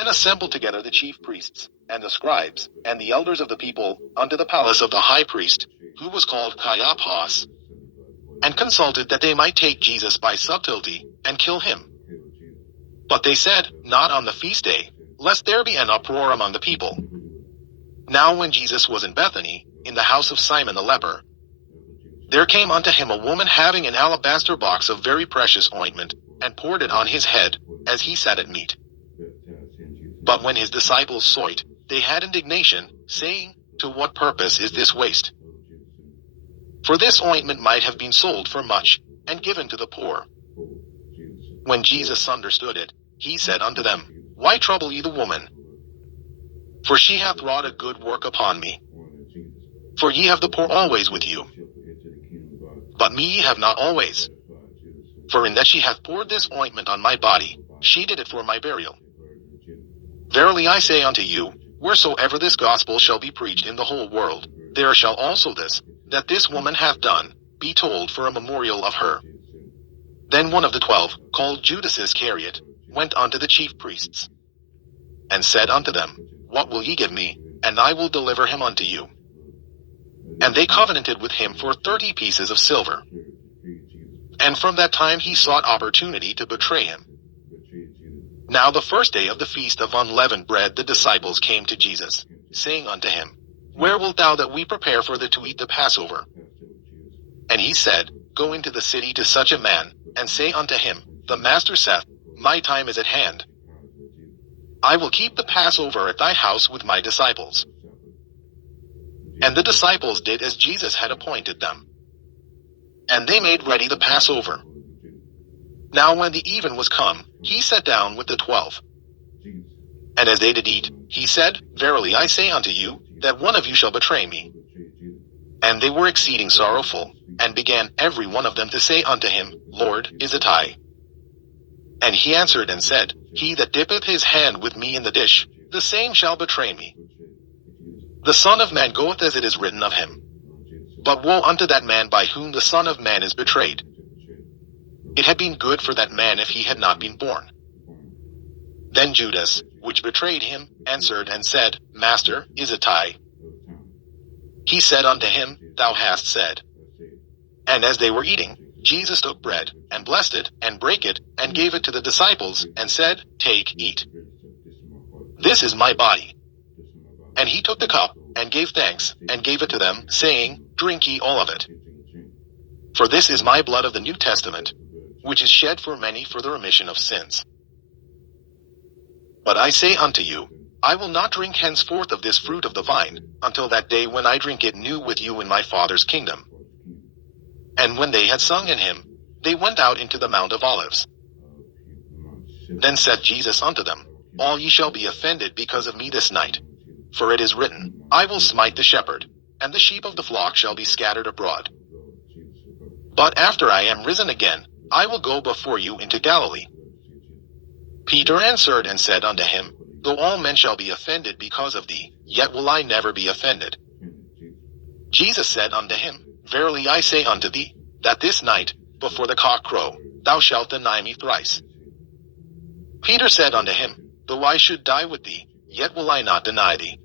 Then assembled together the chief priests, and the scribes, and the elders of the people, unto the palace of the high priest, who was called Caiaphas, and consulted that they might take Jesus by subtlety, and kill him. But they said, Not on the feast day, lest there be an uproar among the people. Now when Jesus was in Bethany, in the house of Simon the leper, there came unto him a woman having an alabaster box of very precious ointment, and poured it on his head, as he sat at meat. But when his disciples saw it, they had indignation, saying, To what purpose is this waste? For this ointment might have been sold for much, and given to the poor. When Jesus understood it, he said unto them, Why trouble ye the woman? For she hath wrought a good work upon me. For ye have the poor always with you, but me ye have not always. For in that she hath poured this ointment on my body, she did it for my burial. Verily I say unto you, wheresoever this gospel shall be preached in the whole world, there shall also this, that this woman hath done, be told for a memorial of her. Then one of the 12, called Judas Iscariot, went unto the chief priests, and said unto them, What will ye give me, and I will deliver him unto you? And they covenanted with him for 30 pieces of silver. And from that time he sought opportunity to betray him. Now the first day of the feast of unleavened bread the disciples came to Jesus, saying unto him, Where wilt thou that we prepare for thee to eat the Passover? And he said, Go into the city to such a man, and say unto him, The Master saith, My time is at hand. I will keep the Passover at thy house with my disciples. And the disciples did as Jesus had appointed them. And they made ready the Passover. Now when the even was come, he sat down with the 12. And as they did eat, he said, Verily I say unto you, that one of you shall betray me. And they were exceeding sorrowful, and began every one of them to say unto him, Lord, is it I? And he answered and said, He that dippeth his hand with me in the dish, the same shall betray me. The Son of Man goeth as it is written of him. But woe unto that man by whom the Son of Man is betrayed. It had been good for that man if he had not been born. Then Judas, which betrayed him, answered and said, Master, is it I? He said unto him, Thou hast said. And as they were eating, Jesus took bread, and blessed it, and brake it, and gave it to the disciples, and said, Take, eat. This is my body. And he took the cup, and gave thanks, and gave it to them, saying, Drink ye all of it. For this is my blood of the New Testament, which is shed for many for the remission of sins. But I say unto you, I will not drink henceforth of this fruit of the vine, until that day when I drink it new with you in my Father's kingdom. And when they had sung in him, they went out into the Mount of Olives. Then said Jesus unto them, All ye shall be offended because of me this night. For it is written, I will smite the shepherd, and the sheep of the flock shall be scattered abroad. But after I am risen again, I will go before you into Galilee. Peter answered and said unto him, Though all men shall be offended because of thee, yet will I never be offended. Jesus said unto him, Verily I say unto thee, that this night, before the cock crow, thou shalt deny me thrice. Peter said unto him, Though I should die with thee, yet will I not deny thee.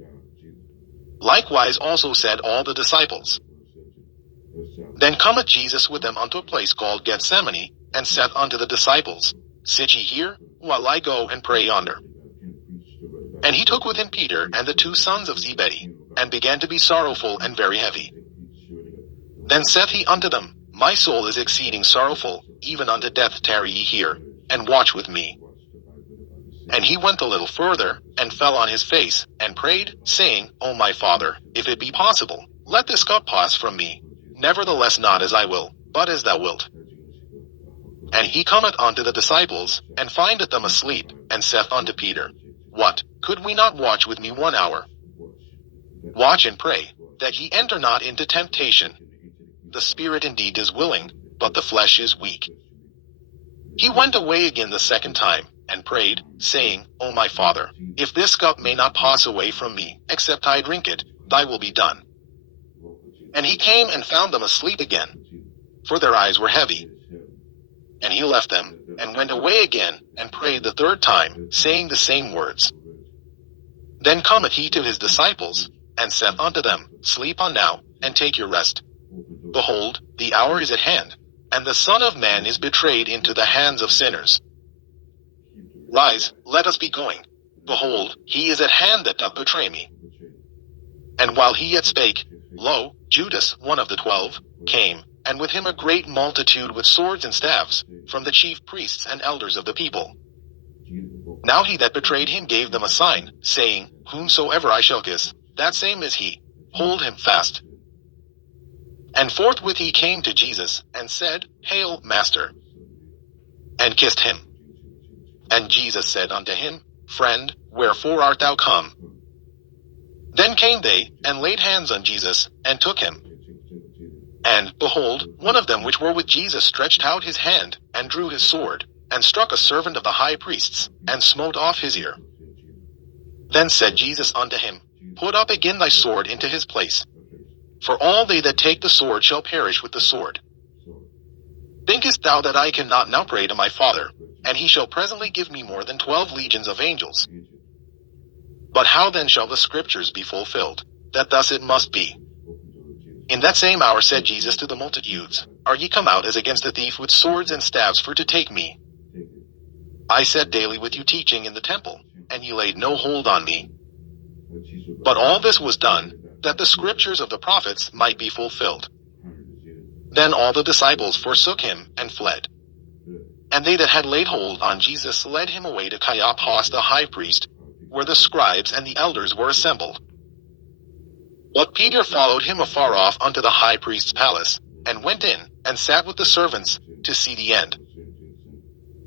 Likewise also said all the disciples. Then cometh Jesus with them unto a place called Gethsemane, and saith unto the disciples, Sit ye here, while I go and pray yonder. And he took with him Peter and the 2 sons of Zebedee, and began to be sorrowful and very heavy. Then saith he unto them, My soul is exceeding sorrowful, even unto death. Tarry ye here, and watch with me. And he went a little further, and fell on his face, and prayed, saying, O my Father, if it be possible, let this cup pass from me. Nevertheless not as I will, but as thou wilt. And he cometh unto the disciples, and findeth them asleep, and saith unto Peter, What, could we not watch with me 1 hour? Watch and pray, that ye enter not into temptation. The spirit indeed is willing, but the flesh is weak. He went away again the second time, and prayed, saying, O my Father, if this cup may not pass away from me, except I drink it, thy will be done. And he came and found them asleep again, for their eyes were heavy. And he left them, and went away again, and prayed the third time, saying the same words. Then cometh he to his disciples, and saith unto them, Sleep on now, and take your rest. Behold, the hour is at hand, and the Son of Man is betrayed into the hands of sinners. Rise, let us be going. Behold, he is at hand that doth betray me. And while he yet spake, lo, Judas, one of the 12, came, and with him a great multitude with swords and staves, from the chief priests and elders of the people. Now he that betrayed him gave them a sign, saying, Whomsoever I shall kiss, that same is he. Hold him fast. And forthwith he came to Jesus, and said, Hail, Master! And kissed him. And Jesus said unto him, Friend, wherefore art thou come? Then came they, and laid hands on Jesus, and took him. And, behold, one of them which were with Jesus stretched out his hand, and drew his sword, and struck a servant of the high priests, and smote off his ear. Then said Jesus unto him, Put up again thy sword into his place. For all they that take the sword shall perish with the sword. Thinkest thou that I cannot now pray to my Father, and he shall presently give me more than 12 legions of angels? But how then shall the scriptures be fulfilled, that thus it must be? In that same hour said Jesus to the multitudes, Are ye come out as against a thief with swords and staves for to take me? I sat daily with you teaching in the temple, and ye laid no hold on me. But all this was done, that the scriptures of the prophets might be fulfilled. Then all the disciples forsook him, and fled. And they that had laid hold on Jesus led him away to Caiaphas the high priest, where the scribes and the elders were assembled. But Peter followed him afar off unto the high priest's palace, and went in, and sat with the servants, to see the end.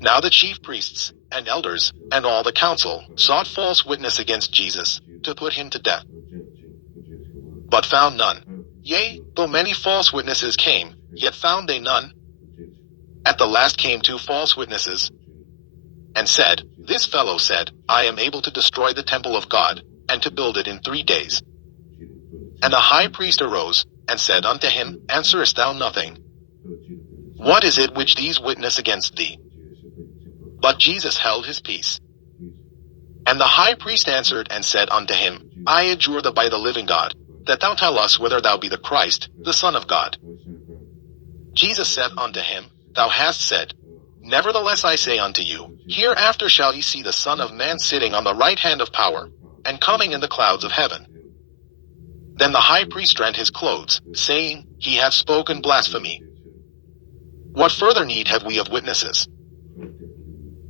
Now the chief priests, and elders, and all the council, sought false witness against Jesus, to put him to death. But found none. Yea, though many false witnesses came, yet found they none. At the last came 2 false witnesses, and said, This fellow said, I am able to destroy the temple of God, and to build it in 3 days. And the high priest arose, and said unto him, Answerest thou nothing? What is it which these witness against thee? But Jesus held his peace. And the high priest answered and said unto him, I adjure thee by the living God, that thou tell us whether thou be the Christ, the Son of God. Jesus said unto him, Thou hast said. Nevertheless I say unto you, hereafter shall ye see the Son of Man sitting on the right hand of power, and coming in the clouds of heaven. Then the high priest rent his clothes, saying, He hath spoken blasphemy. What further need have we of witnesses?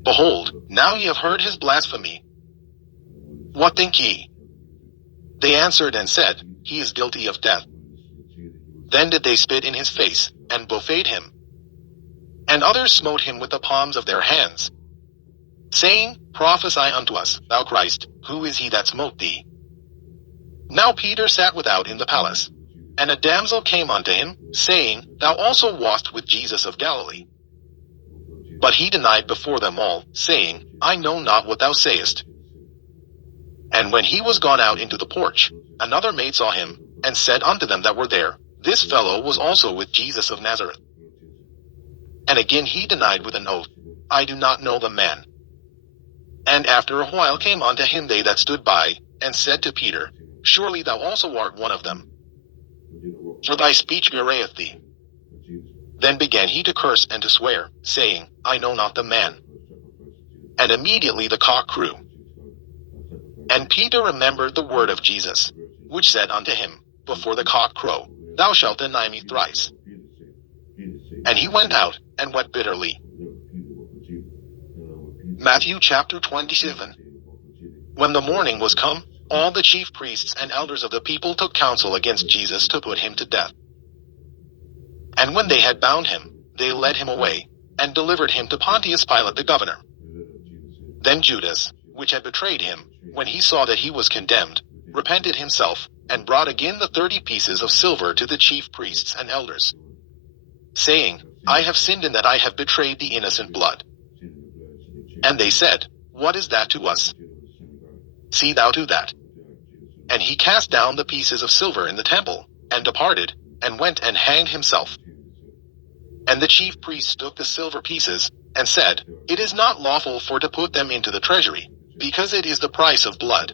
Behold, now ye have heard his blasphemy. What think ye? They answered and said, He is guilty of death. Then did they spit in his face, and buffeted him. And others smote him with the palms of their hands, saying, Prophesy unto us, thou Christ, who is he that smote thee? Now Peter sat without in the palace, and a damsel came unto him, saying, Thou also wast with Jesus of Galilee. But he denied before them all, saying, I know not what thou sayest. And when he was gone out into the porch, another maid saw him, and said unto them that were there, This fellow was also with Jesus of Nazareth. And again he denied with an oath, I do not know the man. And after a while came unto him they that stood by, and said to Peter, Surely thou also art one of them, for thy speech bewrayeth thee. Then began he to curse and to swear, saying, I know not the man. And immediately the cock crew. And Peter remembered the word of Jesus, which said unto him, Before the cock crow, thou shalt deny me thrice. And he went out, and wept bitterly. Matthew chapter 27. When the morning was come, all the chief priests and elders of the people took counsel against Jesus to put him to death. And when they had bound him, they led him away, and delivered him to Pontius Pilate the governor. Then Judas, which had betrayed him, when he saw that he was condemned, repented himself, and brought again the 30 pieces of silver to the chief priests and elders, saying, I have sinned in that I have betrayed the innocent blood. And they said, What is that to us? See thou to that. And he cast down the pieces of silver in the temple, and departed, and went and hanged himself. And the chief priests took the silver pieces, and said, It is not lawful for to put them into the treasury, because it is the price of blood.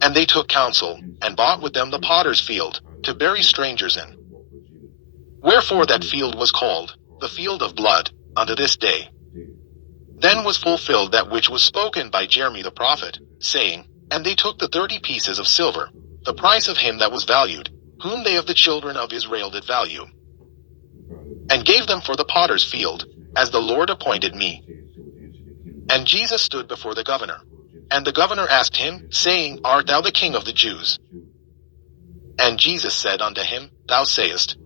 And they took counsel, and bought with them the potter's field, to bury strangers in. Wherefore that field was called, the field of blood, unto this day. Then was fulfilled that which was spoken by Jeremy the prophet, saying, And they took the 30 pieces of silver, the price of him that was valued, whom they of the children of Israel did value, and gave them for the potter's field, as the Lord appointed me. And Jesus stood before the governor. And the governor asked him, saying, Art thou the king of the Jews? And Jesus said unto him, Thou sayest.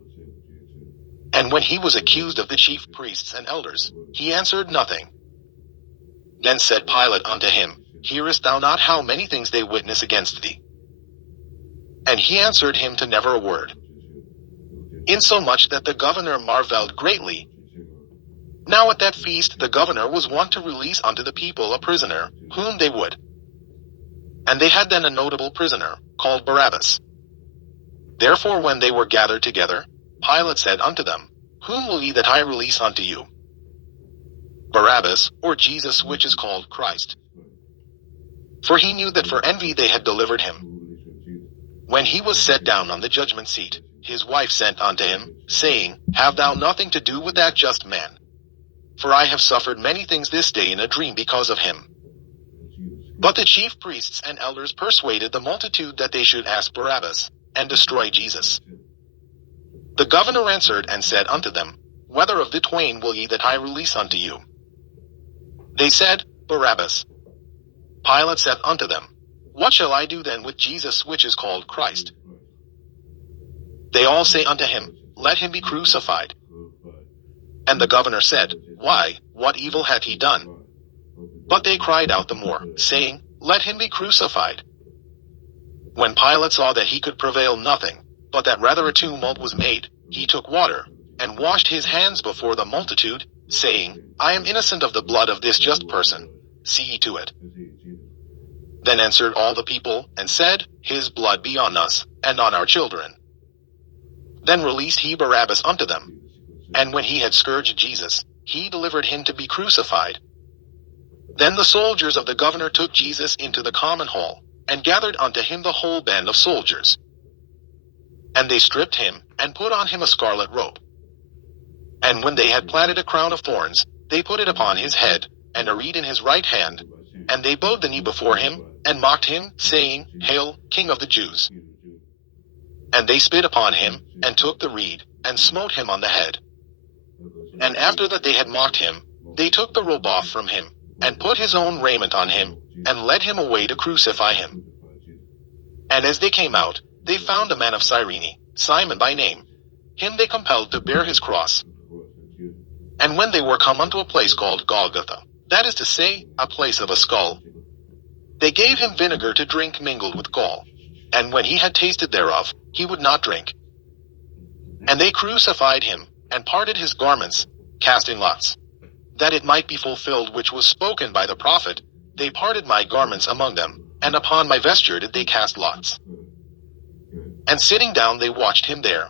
And when he was accused of the chief priests and elders, he answered nothing. Then said Pilate unto him, Hearest thou not how many things they witness against thee? And he answered him to never a word. Insomuch that the governor marveled greatly. Now at that feast the governor was wont to release unto the people a prisoner, whom they would. And they had then a notable prisoner, called Barabbas. Therefore when they were gathered together, Pilate said unto them, Whom will ye that I release unto you? Barabbas, or Jesus which is called Christ? For he knew that for envy they had delivered him. When he was set down on the judgment seat, his wife sent unto him, saying, Have thou nothing to do with that just man? For I have suffered many things this day in a dream because of him. But the chief priests and elders persuaded the multitude that they should ask Barabbas, and destroy Jesus. The governor answered and said unto them, Whether of the twain will ye that I release unto you? They said, Barabbas. Pilate said unto them, What shall I do then with Jesus which is called Christ? They all say unto him, Let him be crucified. And the governor said, Why, what evil hath he done? But they cried out the more, saying, Let him be crucified. When Pilate saw that he could prevail nothing, but that rather a tumult was made, he took water, and washed his hands before the multitude, saying, I am innocent of the blood of this just person. See ye to it. Then answered all the people, and said, His blood be on us, and on our children. Then released he Barabbas unto them. And when he had scourged Jesus, he delivered him to be crucified. Then the soldiers of the governor took Jesus into the common hall, and gathered unto him the whole band of soldiers. And they stripped him, and put on him a scarlet robe. And when they had platted a crown of thorns, they put it upon his head, and a reed in his right hand. And they bowed the knee before him, and mocked him, saying, Hail, King of the Jews! And they spit upon him, and took the reed, and smote him on the head. And after that they had mocked him, they took the robe off from him, and put his own raiment on him, and led him away to crucify him. And as they came out, they found a man of Cyrene, Simon by name. Him they compelled to bear his cross. And when they were come unto a place called Golgotha, that is to say, a place of a skull, they gave him vinegar to drink mingled with gall. And when he had tasted thereof, he would not drink. And they crucified him, and parted his garments, casting lots. That it might be fulfilled which was spoken by the prophet, They parted my garments among them, and upon my vesture did they cast lots. And sitting down they watched him there,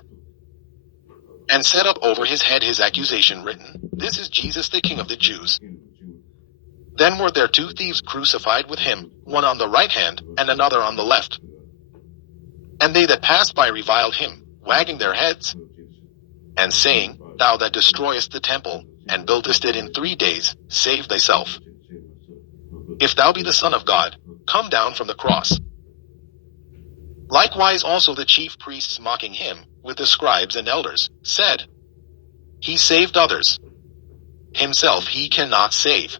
and set up over his head his accusation written, This is Jesus the King of the Jews. Then were there 2 thieves crucified with him, one on the right hand, and another on the left. And they that passed by reviled him, wagging their heads, and saying, Thou that destroyest the temple, and buildest it in 3 days, save thyself. If thou be the Son of God, come down from the cross. Likewise also the chief priests mocking him, with the scribes and elders, said, He saved others. Himself he cannot save.